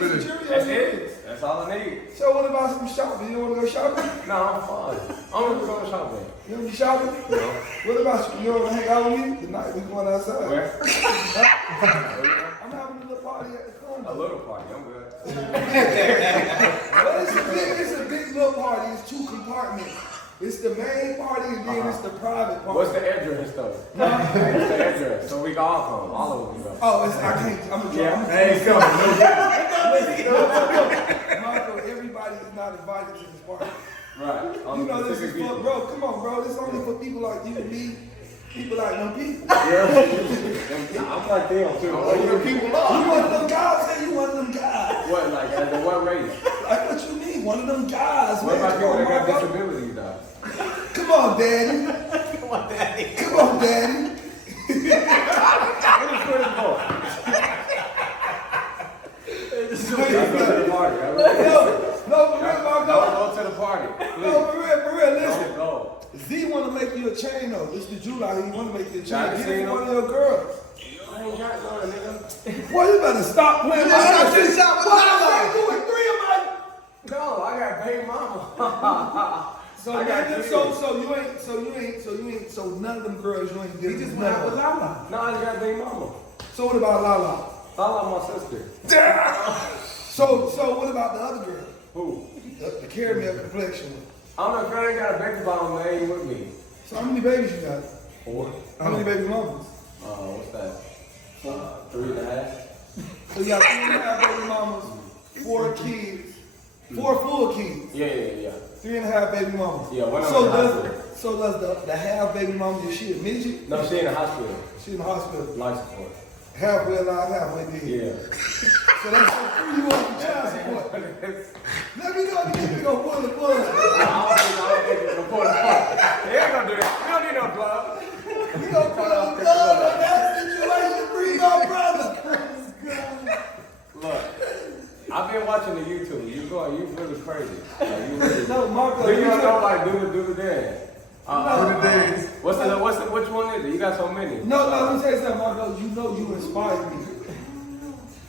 That's it. That's all I need. So what about some shopping? You don't want to go shopping? No, I'm fine. I'm gonna go shopping. You want to be shopping? No. What about you? You want to hang out with me? Tonight we going outside. Where? I'm having a little party at the corner. A little party. I'm good. Well, it's a big little party. It's 2 compartments. It's the main party and then it's the private party. What's the address though? What's the address? So we can all come. All of them go. Oh, I can't. I'm a Yeah. Hey, come. Marco, everybody is not invited to this party. Right. You know this is for, bro, come on, bro. This is only for people like you and me. People like them people. Yeah. I'm like them too. Them people are. You one of them guys? Say you one of them guys. What, like, at what race? Like what you mean? One of them guys, What man. about people that got Marco. disabilities though? Come on, daddy. Come on, daddy. Come on, daddy. What is Chris for? Let's go to the party. No, for real, Marco. Don't go to the party. No, for real, listen. Don't go. Z want to make you a chain though. It's the July. He want to make you a chain. Got Get the it chain for one on? of your girls. I ain't got none, nigga. Boy, you better stop playing. Let's stop this shot with Why Lala. you doing 3 of my? No, I got paid mama. So I got none, kids. so none of them girls you ain't He getting. just went out with Lala. No, I just got paid mama. So what about Lala? Lala, my sister. So what about the other girl? Who? The carry me up complexion one. I'm not trying to got a baby bomb name with me. So how many babies you got? 4. How many baby mamas? What's that? 3.5. So you got 3.5 baby mamas, 4 kids, 4 full kids, Yeah. 3.5 baby mamas. Yeah, one of So them in the hospital. does the half baby mama, is she a midget? No, she in the hospital. She in the hospital. Life support. Halfway alive, halfway dead. Yeah. So that's so free you want the child support. Let me know if you gonna pull the plug. I don't think it's gonna pull the plug. They ain't gonna do that. We don't need no plug. You gonna pull the plug on that situation, free my brother. Look, I've been watching the YouTube. You really crazy. Like, you really. No, Marco. Do you know like do the dance? No. Which one is it? You got so many. No, let me tell you something, Marco. You know you inspired me.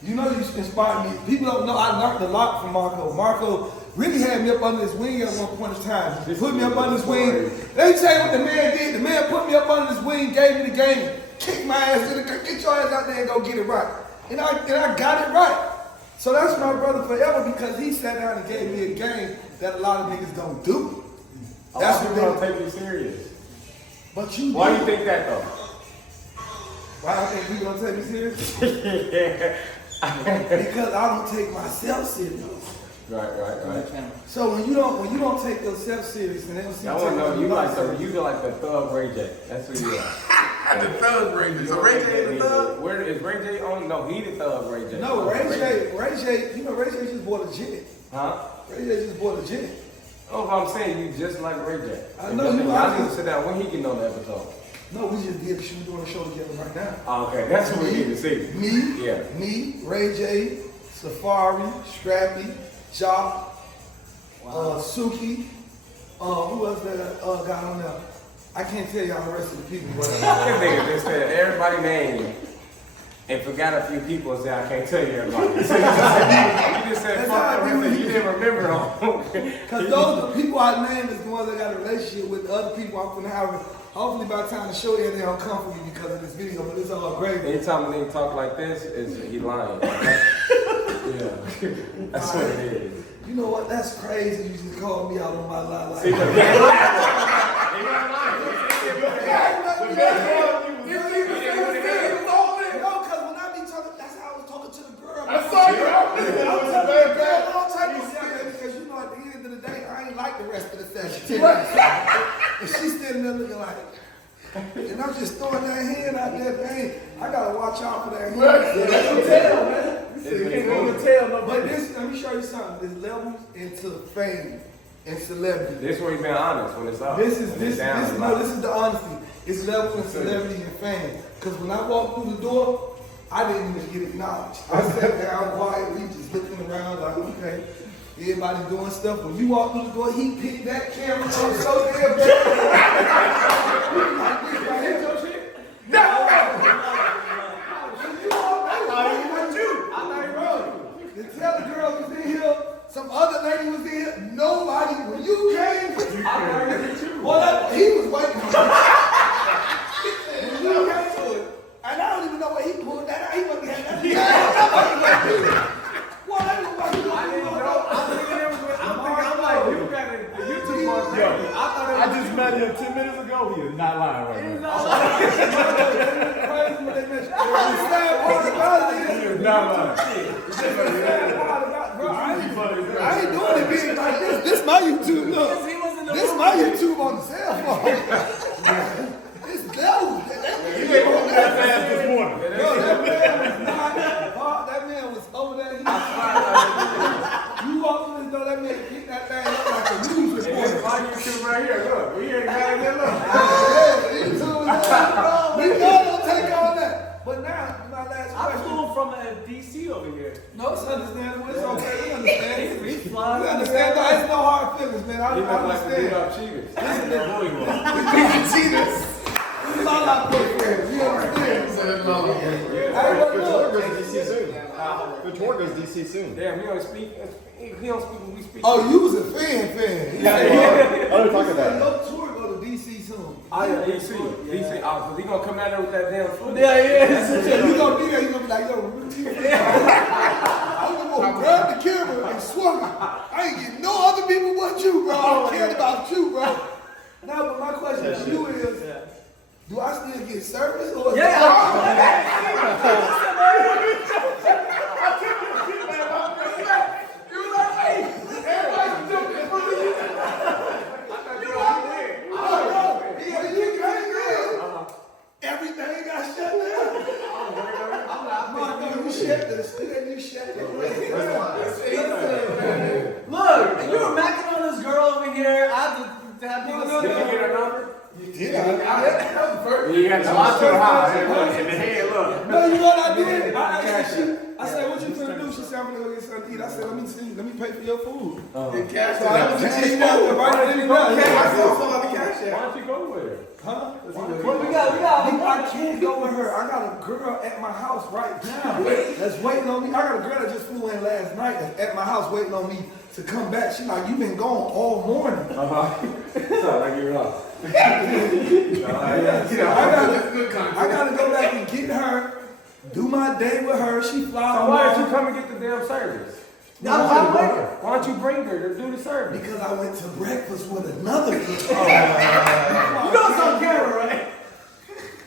You know you inspired me. People don't know I learned a lot from Marco. Marco really had me up under his wing at one point in time. He put me up under his wing. Let me tell you what the man did. The man put me up under his wing, gave me the game, kicked my ass in the get your ass out there and go get it right. And I got it right. So that's my brother forever because he sat down and gave me a game that a lot of niggas don't do. That's what gonna take me serious. But you Why do. do you think that though? Why I think you gonna take me serious? Because I don't take myself serious. Right. So when you don't take yourself serious and they don't see I want to know you like serious. the thug Ray J. That's who you are. The thug Ray J. So Ray J is the thug? Where is Ray J on? No, he the thug Ray J. No, Ray J, you know Ray J just bought a jet. Huh? Ray J just bought a jet. Oh, but I'm saying you just like Ray J. I know, you know, I I need to just- sit down. When he getting on the episode? No, we just did. We're doing a show together right now. Oh, okay, that's what we need to see. Me, Ray J, Safari, Strappy, Jock, Suki. Who else that got on there? I can't tell y'all the rest of the people. This nigga just said everybody name and forgot a few people and said I can't tell you everybody. You just said fuck the rest of you didn't remember them. Because those the people I named is the ones that got a relationship with the other people I'm gonna have. Hopefully by the time the show ends, they don't come for me because of this video, but it's all great. Anytime a nigga talk like this, he lying. Yeah, that's what it is. You know what? That's crazy. You just called me out on my lie like See, that. No, because when I be talking, that's how I was talking to the girl. I saw you. I'm telling the girl all type of shit because you know at the end of the day, I ain't like the rest of the session. And she's standing there looking like, and I'm just throwing that hand out there, dang, I gotta watch out for that hand. But this, let me show you something. There's levels into fame and celebrity. This where he been honest when it's up. This is When it's down, it's like- this is the honesty. It's levels in celebrity and fame. Because when I walked through the door, I didn't even get acknowledged. I sat down quietly, just looking around like, okay, everybody doing stuff. When you walk through the door, he picked that camera up so damn bad. The I just met him 10 minutes ago. He is not lying right now. Crazy when they mention. The sad part about it He is, is not lying. the sad part about, bro, I ain't doing it big like this. This my YouTube, look. This my YouTube on the cell phone. It's devil. He ain't moving that fast this morning. Bro, that man was not, that man was over there. You walk in the door, that man picked that thing up like a news This reporter. is my YouTube right here. Look, we ain't got it there. Look. We don't take all that. But now, my last I question. flew from DC over here. No, it's understandable. It's okay. We understand. We We flying. understand. No, it's no hard feelings, man. I He look like the beat understand. up cheaters. This is all our boyfriends. You understand? Hey, but look. DC soon. The tour goes DC soon. Damn, he don't speak. He don't speak when we speak. Oh, you was a fan. Oh, talk You about said it. your tour go to DC soon. Oh, yeah, DC. DC. Oh, because he gonna come out there with that damn food. So you gonna be there, you gonna be like, yo, I'm gonna grab the camera and swung it. I ain't getting no other people but you, bro. I cared about you, bro. Now, but my question to you is, do I still get service or? Everything got shut down. You shut this. You shut it. Look, and you were macking on this girl over here. I had to have you Did you get her number? Yeah. You got the lot too high. Look, in the head, look. No, you know what I did? I asked her, I said, what you gonna do? She said, I'm gonna go get something to eat. I said, let me pay for your food. So I was just right then and there. Why don't you go with her? Huh? What we got? I can't go with her. I got a girl at my house right now that's waiting on me. I got a girl that just flew in last night that's at my house waiting on me to come back. She like, you been gone all morning. Sound like you're lost. I gotta go back and get her, do my day with her. She fly So on why my- don't you come and get the damn service? I'm waiting. Why don't you bring her to do the service? Because I went to breakfast with another girl. You know it's on camera, right?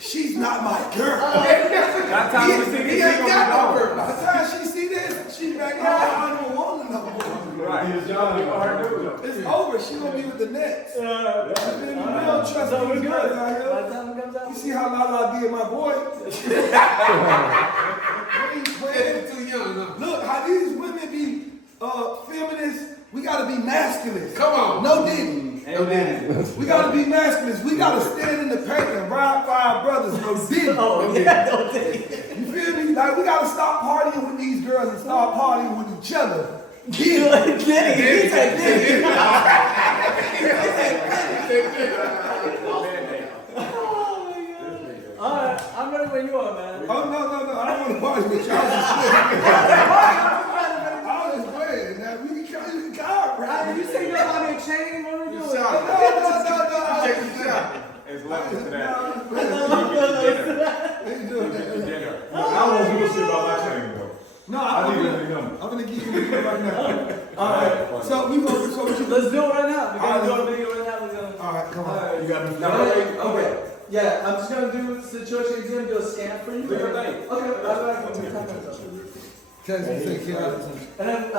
She's not my girl. That time we see this, she gonna be gone. By the time she see this, she back out. I don't want her no more. Right. You gonna do it. It's over. She gonna be with the Nets. We don't trust So we're these good. girls out By here. the time it comes out. You see how Lala did my boy? Look, how these women be feminists. We gotta be masculine. Come on. No Diddy. We gotta be masculine. We gotta stand in the paint and ride for our brothers. No Diddy. Oh, yeah, no Diddy. You feel me? Like, we gotta stop partying with these girls and start partying with each other. Diddy. He said Diddy. Alright, I'm ready when you are, man. Oh, no. I don't want to party with y'all. I was just playing. Now, we can try to chiropractic. You say you don't have a chain? What are we doing? No. It's levels to that. Ain't doing that. Dinner. I don't want people to shit about my chain, though. No, I need to number. I'm gonna give you the number right now. Alright, so we gonna, so what you Let's do it right now. We're gonna do a video right now. We're gonna. Alright, come on. You got me. Okay. Yeah, I'm just gonna do the situation. He's gonna do a scan for you. Do your thing. Okay. Tell me, say, get out of attention.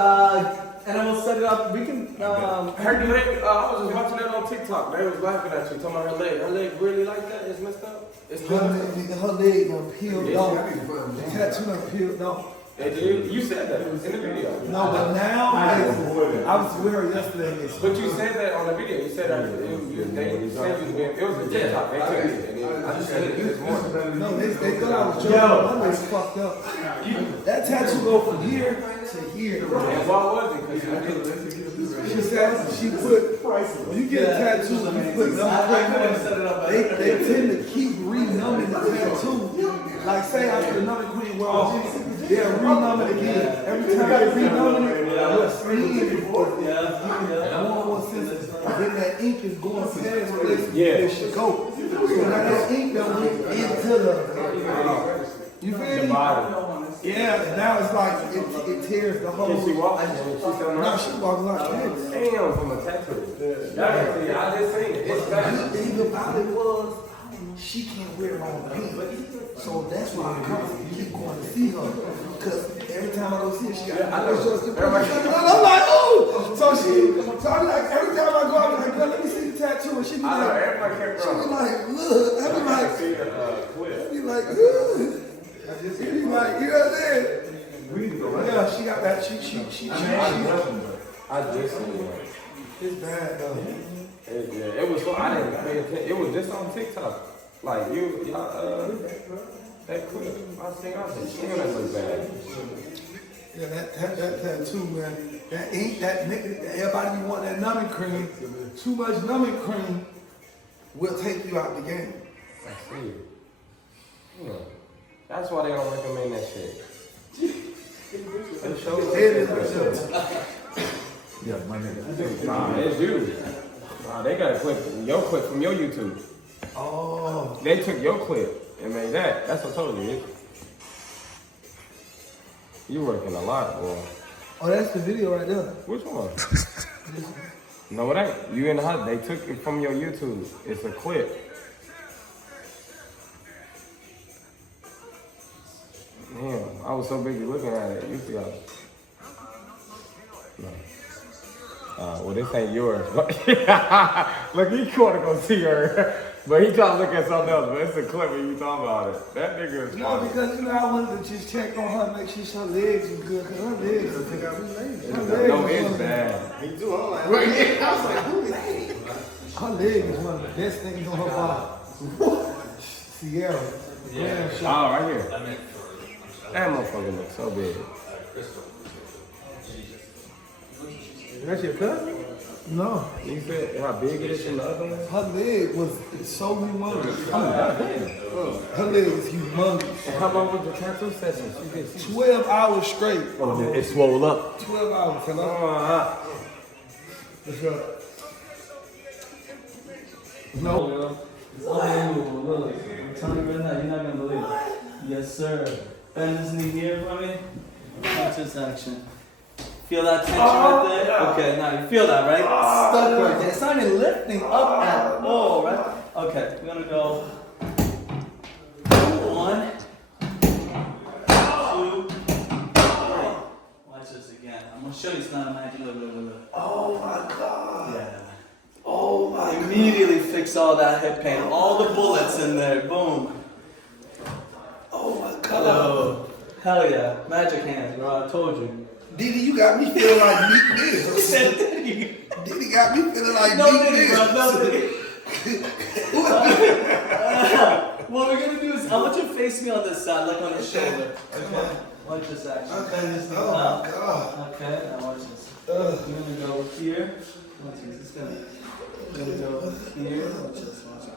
And then we'll set it up. We can. Her leg, I was just watching that on TikTok. They was laughing at you, talking about her leg. Her leg really like that? It's messed up? It's Her still leg done peeled off. The tattoo done peeled off. You said that in the video. No, but now, I was with her yesterday. But you said that on the video. You said that they said it was a TikTok. They took it. And I just said it this morning. No, they thought I was joking. My leg's fucked up. That tattoo go from here to here. And what was it? Because I didn't. She said she put, when you get a tattoo, you put they tend to keep renumbing the tattoo. Like say after the numbing queen well, they'll renumb it again. Every time they renumb it, your skin more sensitive. Then that ink is going past place it should go. So now that ink done went into the, you feel me? Yeah, and now it's like it tears the whole. Can she walk? She's still No, not. she walks like this. Damn, from a tattoo. I just seen it. It's she can't wear her own pink. So that's why I constantly keep going to see her. Because every time I go see her, she got I'm like, oh! So I'm like, every time I go, I'm like, girl, let me see the tattoo. And she be like, everybody kept she be like, look. I be like, ugh. She be like, you know what I'm saying? Yeah, she got that. She. I just seen it. It's bad though. It was so I didn't pay attention. It was just on TikTok. Like that clip. I said, damn, that looks bad. Yeah, that tattoo, man. That ink, that nigga, everybody be wanting that numbing cream. Too much numbing cream will take you out the game. I see. Yeah. That's why they don't recommend that shit. They show Yeah, my nigga. Nah, it's you. Nah, they got a clip from your YouTube. Oh. They took your clip and made that. That's what I told you. You working a lot, boy. Oh, that's the video right there. Which one? No, it ain't. You in the house. They took it from your YouTube. It's a clip. Damn, I was so busy looking at it. You forgot. No. Well, this ain't yours. But look, he want to go see her. But he trying to look at something else. But it's a clip of you talking about it. That nigga is No, funny. because I wanted to just check on her, make sure her legs are good. Because her legs are good. No, it's bad. Me too. I'm like, right here. I was like, who is that? Her leg is one of the best things on her body. Sierra. Yeah. Oh, right here. That motherfucker looks so big. That's your cousin? No. You said how big it is in the other one? Her leg was so humongous. Her leg is humongous. And how long was the tattoo session? She did 12 hours straight. Oh, it swole up. 12 hours. Hello? What's up? No. Oh, look. I'm telling you right now, you're not gonna believe it. Yes, sir. Bend this knee here for me. Watch this action. Feel that tension right there? Okay, now you feel that, right? Stuck right there. It's not even lifting up at all, right? Okay, we're gonna go 1, 2, 3. Watch this again. I'm gonna show you it's not imaginary. Look. Oh my God. Yeah. Oh my God. Immediately fix all that hip pain. All the bullets in there. Boom. Oh my God. Hello. Hell yeah. Magic hands, bro. I told you. Diddy, you got me feeling like Meek Who Mill. said Diddy? Diddy got me feeling like No Meek Diddy, Mill. bro. No Diddy. What we're gonna do is, I want you to face me on this side, like on your shoulder. Okay? Watch this action. Okay. Bend this knee Oh up. my God. Okay, now watch this. You're gonna go here. Watch this. It's gonna go here. Watch this. Watch it.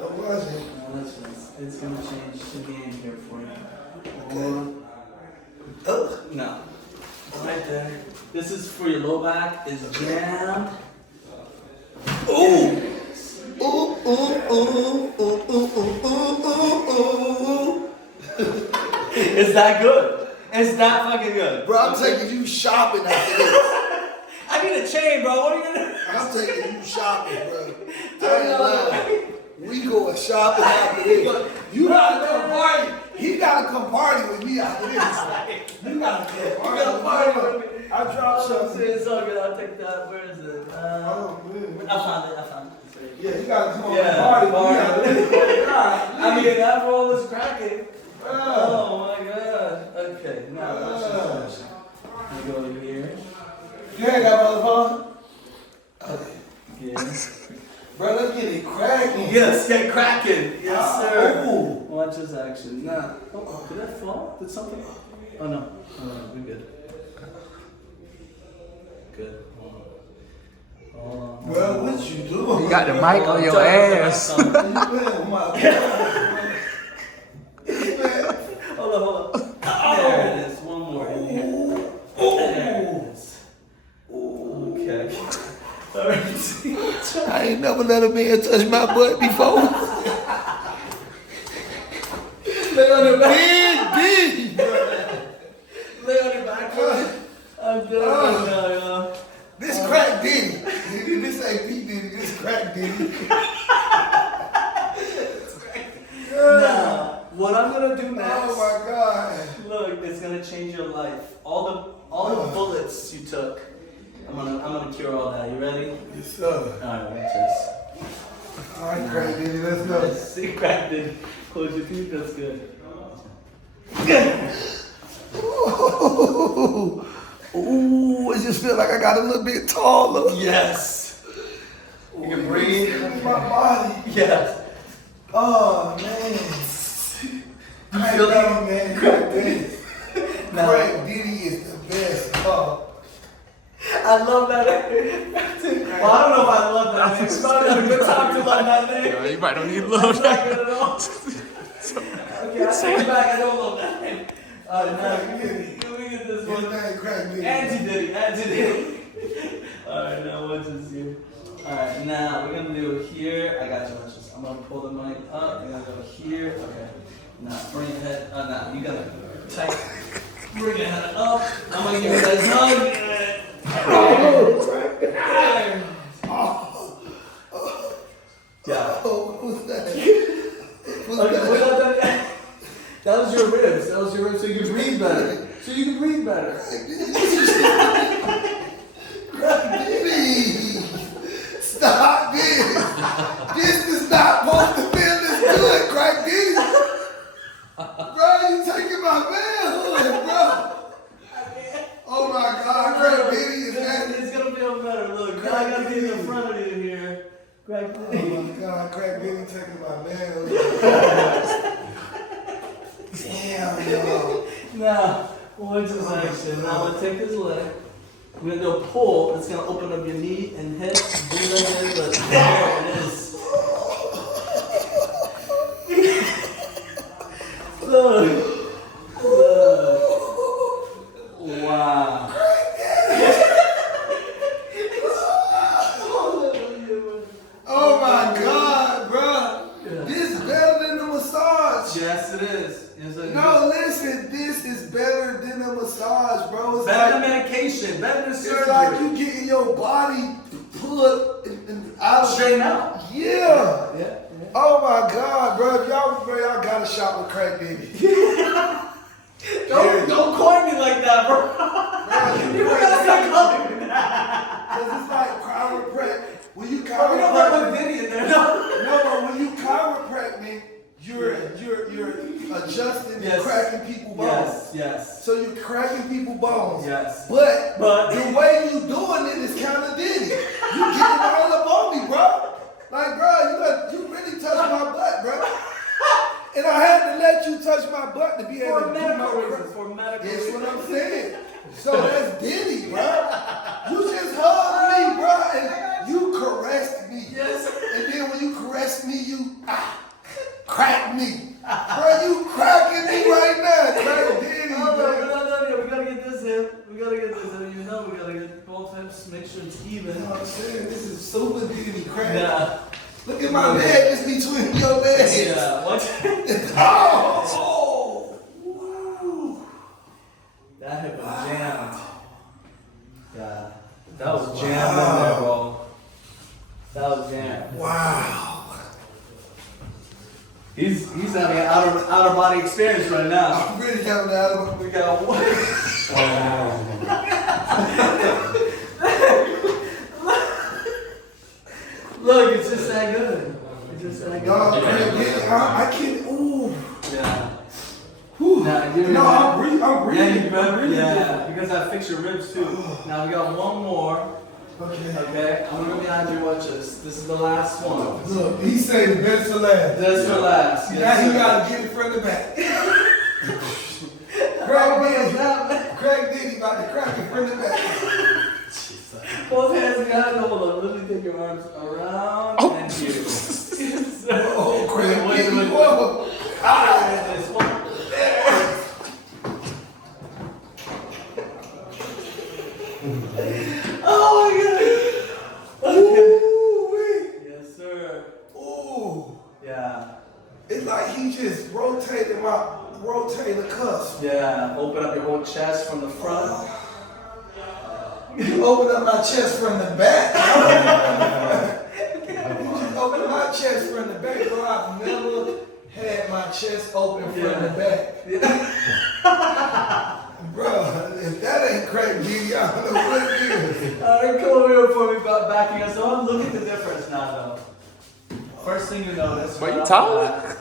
What was it? Now watch this. It's gonna change the game here for you. No. Right there. This is for your low back. Is jammed. Ooh. Ooh, ooh, ooh, ooh, ooh, ooh, ooh, ooh. Is that good? Is that fucking good? Bro, I'm taking you shopping after this. I need a chain, bro. What are you gonna do? I'm taking you shopping, bro. I ain't lying. We going shopping after this. You gotta come party. He gotta come party with me after this. You gotta come party with me. I dropped something. It's all good. I'll take that. Where is it? Oh, man. I found it. Yeah, you gotta come on Yeah, party with me party. after this. I mean, after all this cracking. Oh my god. Okay, now watch this. I go over here. You ain't got my phone? Yeah. Bro, let's get it cracking. Yes, get cracking. Yes, sir. Ooh. Watch this action. Nah. Oh, did that fall? Did something? Oh no. Oh no, we're good. Good. Hold on. Bro, what you doing? You got the mic on your ass. Hold on. There it is. One more in here. There it is. Okay. Alright. I ain't never let a man touch my butt before. Lay on your back. Big. Lay on your back. I'm good now, y'all. This crack Diddy. Nigga, this ain't P Diddy, this crack Diddy. what I'm gonna do next. Oh my God. Look, it's gonna change your life. All the bullets you took. I'm gonna cure all that. You ready? Yes, sir. Alright, watch this. All right, Craig Diddy, let's go. See, crafted. Close your teeth. That's good. Ooh, it just feels like I got a little bit taller. Yes. You can breathe. My body. Yes. Oh, man. You feel that? Man, Craig Diddy. Now- Craig Diddy is the best. Oh. I love that. Well, I don't know if I love that. We probably had a good time to learn that name. You might don't need love. That's not good at all. Okay, I take it back. I don't love that name. Alright, now let me get this His one. name Craig Diddy. Anti-Diddy. Alright, now watch this here. Alright, now we're gonna do it here. I got you, watch this. I'm gonna pull the mic up. I'm gonna go here. Okay. Now bring your head. Now you gotta tight. Bring your head up. I'm gonna give you that hug. Yeah. Oh, who's that? Who's Okay, that? we got that. That was your ribs. That was your ribs, so you can breathe better. So you can breathe better. Craig Diddy. Stop this. This is not supposed to feel this good, Craig Diddy. Bro, you taking my manhood, bro. Oh my God, Craig Diddy is that. It's gonna feel better. Look, now I gotta get in the front of you here. Greg Oh my God, Craig Diddy taking my manhood. Damn, yo. Now, watch this action. Now I'm gonna take this leg. We're gonna do a pull. It's gonna open up your knee and hip. Do that again. Look, there it is. Look. Look. Wow. Oh my God, bro. Yeah. This is better than the massage. Yes, it is. Yes, it is. No, listen, this is better than a massage, bro. It's Better than like, medication. Better than it's surgery. like you getting your body put out. Straighten out. Yeah. Yeah. Oh my God, bro. If y'all gotta shop with Craig Diddy. Don't coin me like that, bro. You gotta start calling me that. Cause it's like chiropractic. When you Bro, we don't have chiropractic, no Diddy in there, no. no, but when you chiropractic, you're adjusting Yes. and cracking people bones. Yes, yes. So you're cracking people bones. Yes. But But- the way you doing it is kind of Diddy. You getting all up on me, bro. Like, bro, you really touched my butt, bro. And I had to let you touch my butt to be able For to do medical my reasons, for medical That's reasons. what I'm saying. So that's Diddy, bro. You just hugged me, bro, and you caressed me. Yes. And then when you caressed me, you cracked me. Bro, you cracking me right now. Crack Diddy, Oh, no, we're man. not done yet. We gotta get this hip. We gotta get this hip. You know, we gotta get both hips. Make sure it's even. You know what I'm saying? This is super Diddy crack. Yeah. Look at my leg, it's between your legs. Yeah. What? Oh! Woo. That hip was jammed. Yeah. That was jammed in there, bro. That was jammed. Wow. He's having an outer body experience right now. I'm really having that. We got one. Look, it's just that good. It's just that good. Y'all, I can't, ooh. Yeah. Whew. Now, give me No, that. I'm breathing. Yeah, you I'm better. breathing. Yeah, because I fixed your ribs too. Now we got one more. Okay. Okay, I'm gonna go behind you. Watch this. This is the last one. Look, he said the best for last. That's for last. Now Yes, he sir. gotta get it from the back. Craig Diddy about to crack it from the back. Both hands behind. Hold on. Let me take your arms around and here. Oh, Craig Wait, Diddy. wait, wait. Whoa. This one. Oh my God. Ooh-wee. Yes, sir. Ooh. Yeah. It's like he just rotated the cuffs. Yeah. Open up your whole chest from the front. You open up my chest from the back. You just open up my chest from the back, bro. I've never had my chest open from the back. Bro, if that ain't crack Diddy, I don't know what it is. Come over here for me about backing us. So look at the difference now, though. First thing you notice. But you taller?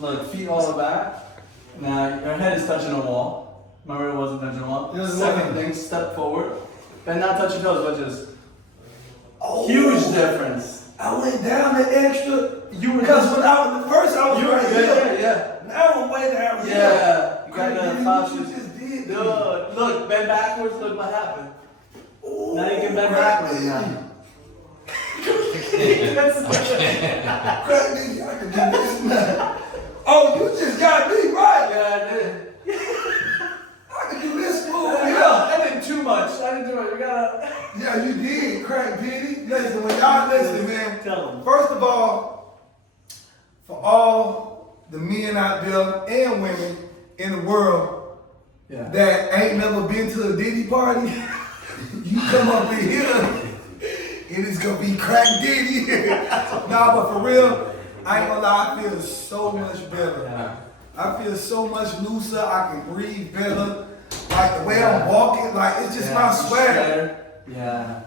Look, feet all the back. Now your head is touching the wall. Remember, it wasn't touching the wall. Second thing, step forward. Then not touch your toes, but just huge difference. I went down the extra. You Because when I was the first, I was right here. Yeah. Now I'm way down here. Yeah. You got the top You shoes. just did. Look, bend backwards. Look what happened. Ooh, Now you can bend backwards now. Crack Diddy, I can do this now. Oh, you just got me right. Yeah, I did. I can do this move. I did too much. We gotta Yeah, you did, Crack Diddy. Listen, when y'all listen, man. tell them. First of all, for all the men out there and women in the world Yeah. that ain't never been to a Diddy party, you come up in here, it is gonna be Crack Diddy. Nah, but for real, I ain't gonna lie, I feel so much better. Yeah. I feel so much looser. I can breathe better. Like the way I'm walking, like it's just my swag. Yeah.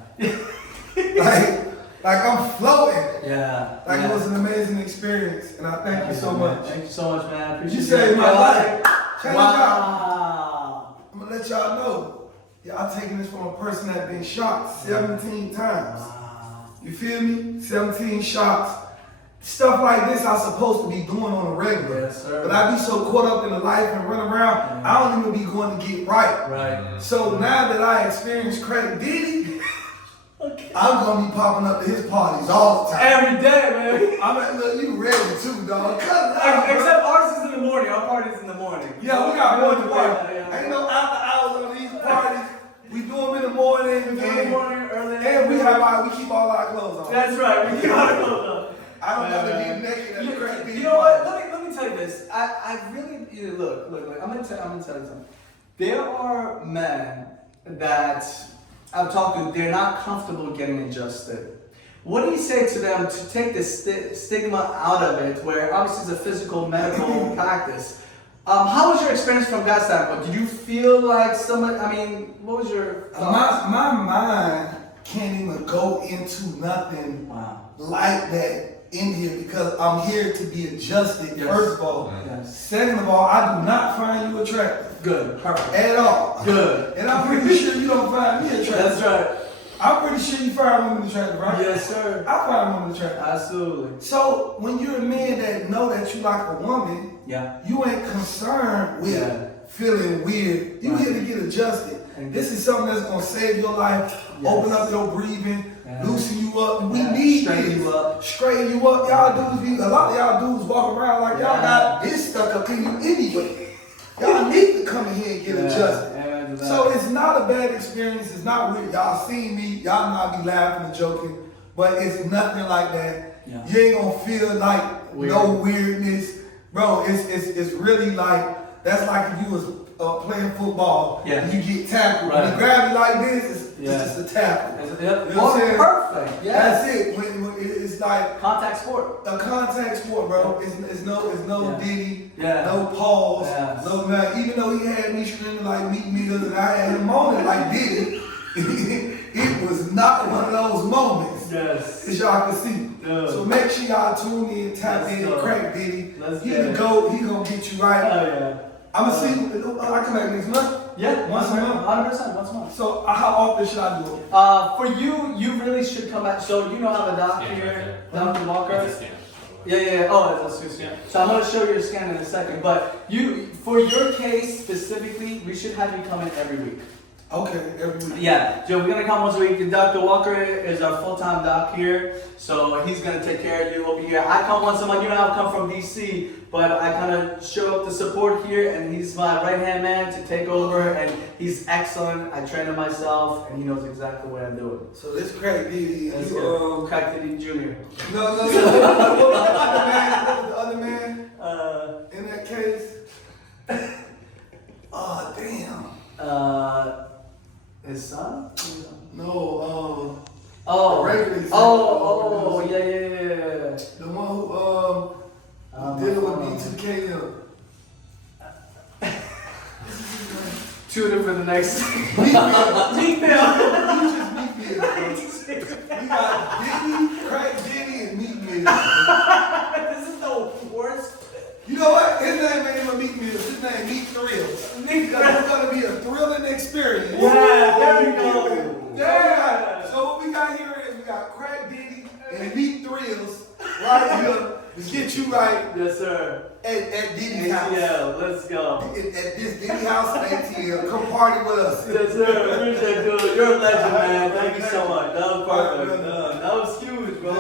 Like I'm floating. Yeah. Like it was an amazing experience, and I thank you so much. Thank you so much, man. I appreciate You saved my life. Check it out. Wow. I'm gonna let y'all know. Y'all taking this from a person that been shot 17 times. Wow. You feel me? 17 shots. Stuff like this I'm supposed to be doing on a regular. Yes, sir. But I be so caught up in the life and run around, I don't even be going to get right. Right. So now that I experienced Crack Diddy, I'm gonna be popping up to his parties all the time. Every day, man. I'm like, look, you ready too, dog. Cut it out, bro. Except ours is in the morning. Our party's in the morning. Yeah, we got more to party. Yeah. Ain't no after hours on these parties. We do them in the morning. In the morning, early. And we keep all our clothes on. That's right. We got to go though. I don't have to get naked at the Crack Diddy. You know what? Let me tell you this. I really look. I'm gonna tell you something. There are men that I've talked to. They're not comfortable getting adjusted. What do you say to them to take the stigma out of it? Where obviously it's a physical medical practice. How was your experience from that standpoint? Did you feel like someone? I mean, what was your thoughts? My mind can't even go into nothing like that in here because I'm here to be adjusted, Yes. first of all. Yes. Second of all, I do not find you attractive. Good. Perfect. At all. Good. And I'm pretty sure you don't find me attractive. That's right. I'm pretty sure you find women attractive, right? Yes, sir. I find women attractive. Absolutely. So when you're a man that know that you like a woman, Yeah. you ain't concerned with Yeah. feeling weird. You Right. here to get adjusted. And this is something that's gonna save your life, Yes. open up your breathing, Yeah. loosen you up. We Yeah. need Straighten this. you up. Straighten you up. Y'all dudes, a lot of y'all dudes walk around like y'all Yeah. got this stuck up in you anyway. Y'all need to come in here and get adjusted. Amen to that. So it's not a bad experience. It's not weird. Y'all seen me. Y'all know I be laughing and joking, but it's nothing like that. Yeah. You ain't gonna feel like Weird. no weirdness, bro. It's really like that's like if you was playing football. Yeah. And you get tackled. Right. When you grab you like this, it's Yeah. just a tackle. Yep. You know what I'm saying? Perfect. Yeah. That's it. When it's like Contact sport. a contact sport, bro. It's no Yeah. Diddy, Yeah. no pause, Yes. no nothing. Even though he had me screaming like meat niggas and I had him moaning like Diddy, it was not one of those moments. Yes. As y'all can see. Yeah. So make sure y'all tune in, tap Let's in, go. Crack Diddy. Let's He get the it. GOAT. He gonna get you Oh right. yeah. I'ma see. I come back next month. Yeah. Once a month. 100%. Once a month. So how often should I do it? For you, you really should come back. So you know how the doc here, Dr. Walker. Yeah. Oh, that's a scan. So I'm gonna show you your scan in a second. But you, for your case specifically, we should have you come in every week. Okay, every week. Yeah, Joe, we're gonna come once a week. Dr. Walker is our full-time doc here, so he's gonna take care of you. He'll be here. I come once a month. You know, I come from DC, but I kind of show up to support here, and he's my right-hand man to take over, and he's excellent. I train him myself, and he knows exactly what I'm doing. So this Crack Diddy, That's you good. Crack Diddy Jr. No. What was the other man in that case? Oh damn. His son? No. Oh, Regularly. yeah. The one who Tune in for the next. Meat meal. Meat meal. You just meat meal. We got Diddy, Crack Diddy, and meat meal. This is the worst. You know what? His name ain't even meat meal. His name Meat Thrills. Because it's gonna be a thrilling experience. Yeah, there we go. Yeah. So what we got here is we got Crack Diddy and Meat Thrills right here to get you right Yes, sir. at Diddy's house. Yeah, let's go. At this Diddy house in ATL. Come party with us. Yes, sir. Appreciate it, dude. You're a legend, man. Thank you so much. That was perfect. That was huge, bro.